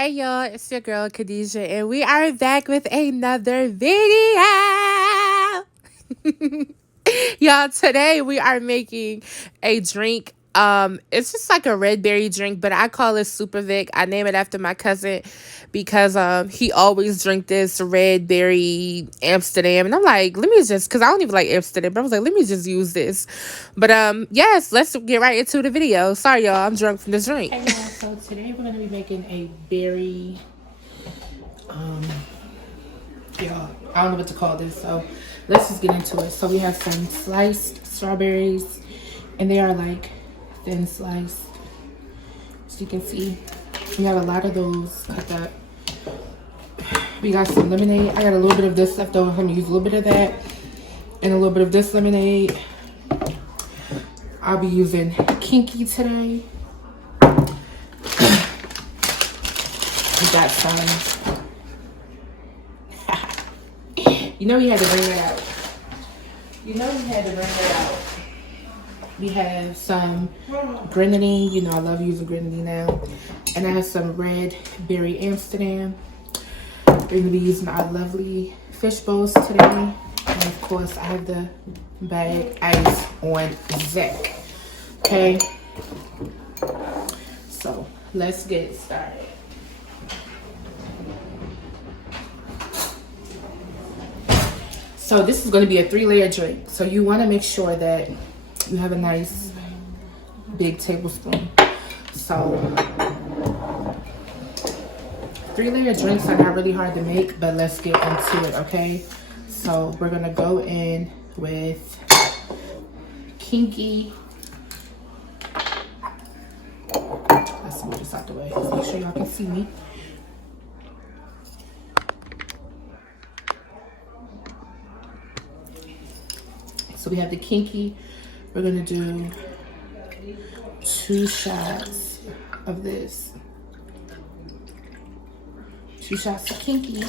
Hey y'all, it's your girl Khadijah, and we are back with another video. Y'all, today we are making a drink. It's just like a red berry drink, but I call it Super Vic. I name it after my cousin because he always drink this red berry Amsterdam, and I'm like, let me just, because I don't even like Amsterdam, but I was like, let me just use this. But yes, let's get right into the video. Sorry y'all, I'm drunk from this drink. Hey y'all, so today we're gonna be making a berry y'all, I don't know what to call this, so let's just get into it. So we have some sliced strawberries, and they are like thin sliced, so you can see we have a lot of those cut up. We got some lemonade. I got a little bit of this left over. I'm gonna use a little bit of that and a little bit of this lemonade. I'll be using Kinky today. We got some. You know you had to bring that out. We have some grenadine. You know I love using grenadine now. And I have some red berry Amsterdam. We're going to be using our lovely Fishbowls today. And of course I have the bag ice on deck. Okay. So let's get started. So this is going to be a 3-layer drink. So you want to make sure that you have a nice big tablespoon. So 3-layer drinks are not really hard to make, but let's get into it, okay? So we're going to go in with Kinky. Let's move this out the way. Let's make sure y'all can see me. So we have the Kinky. We're gonna do 2 shots of this. 2 shots of Kinky.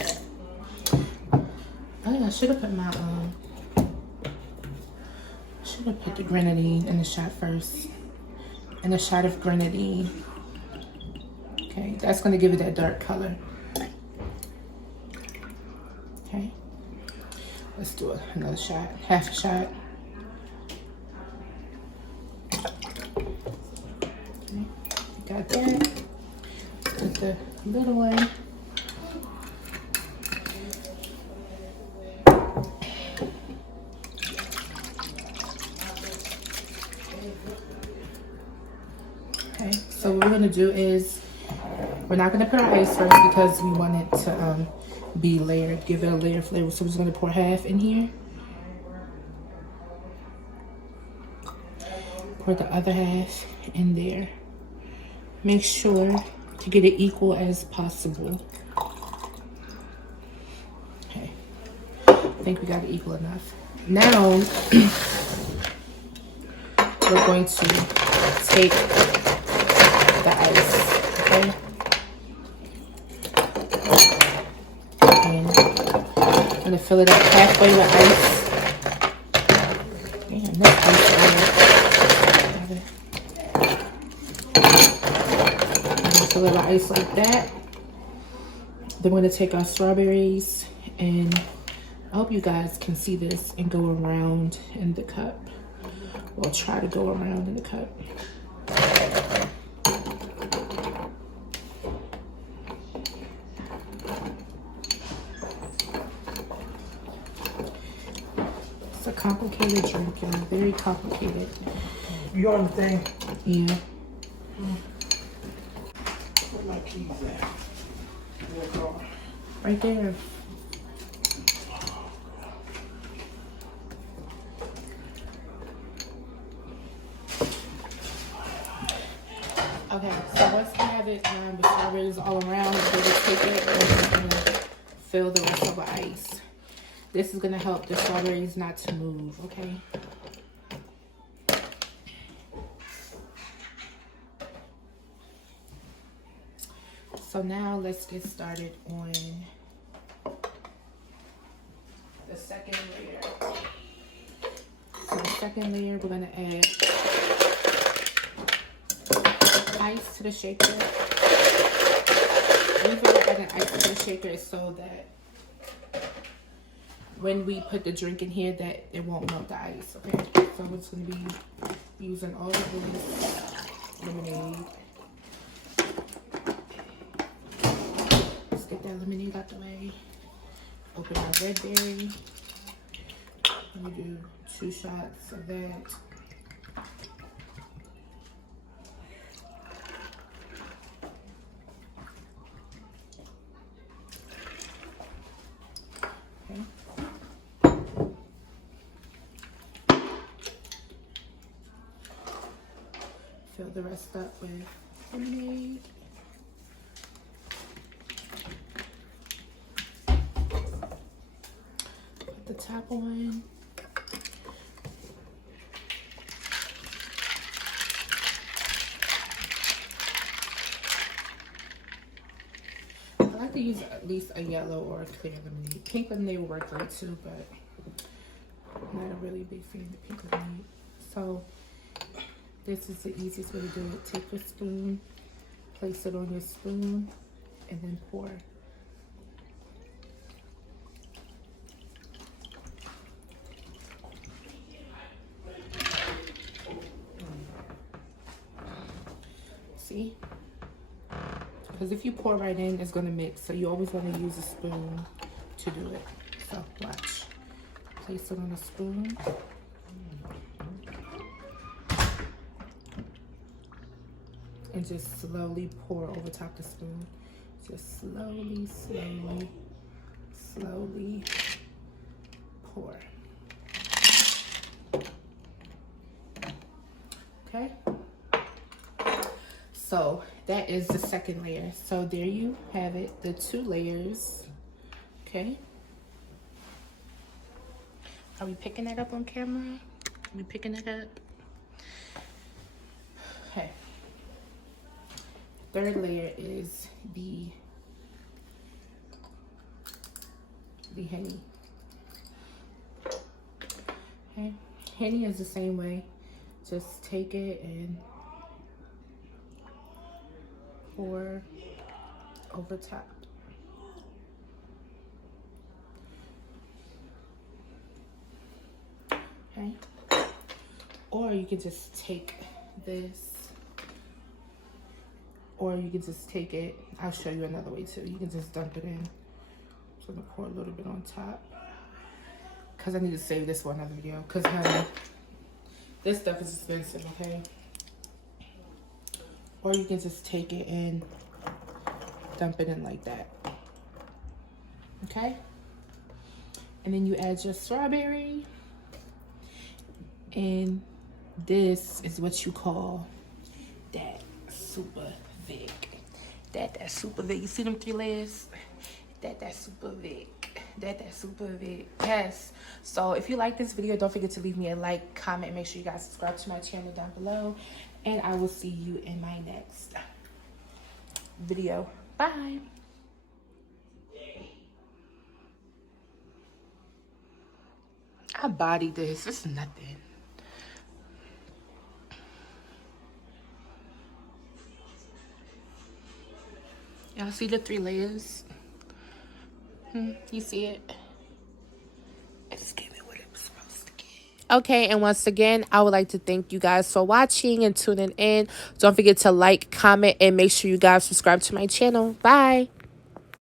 Oh yeah, I should have put my should have put the grenadine in the shot first. And a shot of grenadine. Okay, that's gonna give it that dark color. Okay. Let's do another shot, half a shot. Okay, got that. Put the little one. Okay, so what we're gonna do is we're not gonna put our ice first because we want it to be layered, give it a layer flavor. So we're just gonna pour half in here. Pour the other half in there. Make sure to get it equal as possible. Okay, I think we got it equal enough. Now we're going to take the ice, okay? I'm gonna fill it up halfway with ice. Damn, that's ice. I'm gonna fill it with ice like that. Then we're gonna take our strawberries, and I hope you guys can see this, and go around in the cup. We'll try to go around in the cup. It's a complicated drink, y'all. Very complicated. You on the thing? Yeah. Where my keys at? Right there. Okay, so once we have it the strawberries all around, we're going to take it and we're going to fill the rest of the ice. This is going to help the strawberries not to move, okay? So now let's get started on the second layer. So the second layer, we're going to add ice to the shaker. shaker is so that when we put the drink in here, that it won't melt the ice. Okay, so I'm just gonna be using all of this lemonade. Let's get that lemonade out the way. Open our red berry. Let me do 2 shots of that. Okay. Fill the rest up with lemonade. Put the top on. I like to use at least a yellow or a clear lemonade. Pink lemonade will work great too, but I'm not a really big fan of pink lemonade. So this is the easiest way to do it. Take a spoon, place it on your spoon, and then pour. See? Because if you pour right in, it's going to mix. So you always want to use a spoon to do it. So watch. Place it on a spoon. And just slowly pour over top the spoon. Just slowly, slowly, slowly pour. Okay? So that is the second layer. So there you have it, the 2 layers. Okay? Are we picking that up on camera? Are we picking it up? Okay. Third layer is the Henny. Okay, Henny is the same way. Just take it and pour over top. Okay, or you can just take this. Or you can just take it, I'll show you another way too. You can just dump it in. So I'm gonna pour a little bit on top. Cause I need to save this for another video. Cause honey, this stuff is expensive, okay? Or you can just take it and dump it in like that. Okay? And then you add your strawberry. And this is what you call that super Vic. That super Vic. You see them 3 layers? That super Vic. That super Vic. Yes. So if you like this video, don't forget to leave me a like, comment, make sure you guys subscribe to my channel down below. And I will see you in my next video. Bye. I bodied this. It's nothing. Y'all see the 3 layers? You see it? It's giving what it was supposed to give. Okay, and once again, I would like to thank you guys for watching and tuning in. Don't forget to like, comment, and make sure you guys subscribe to my channel. Bye.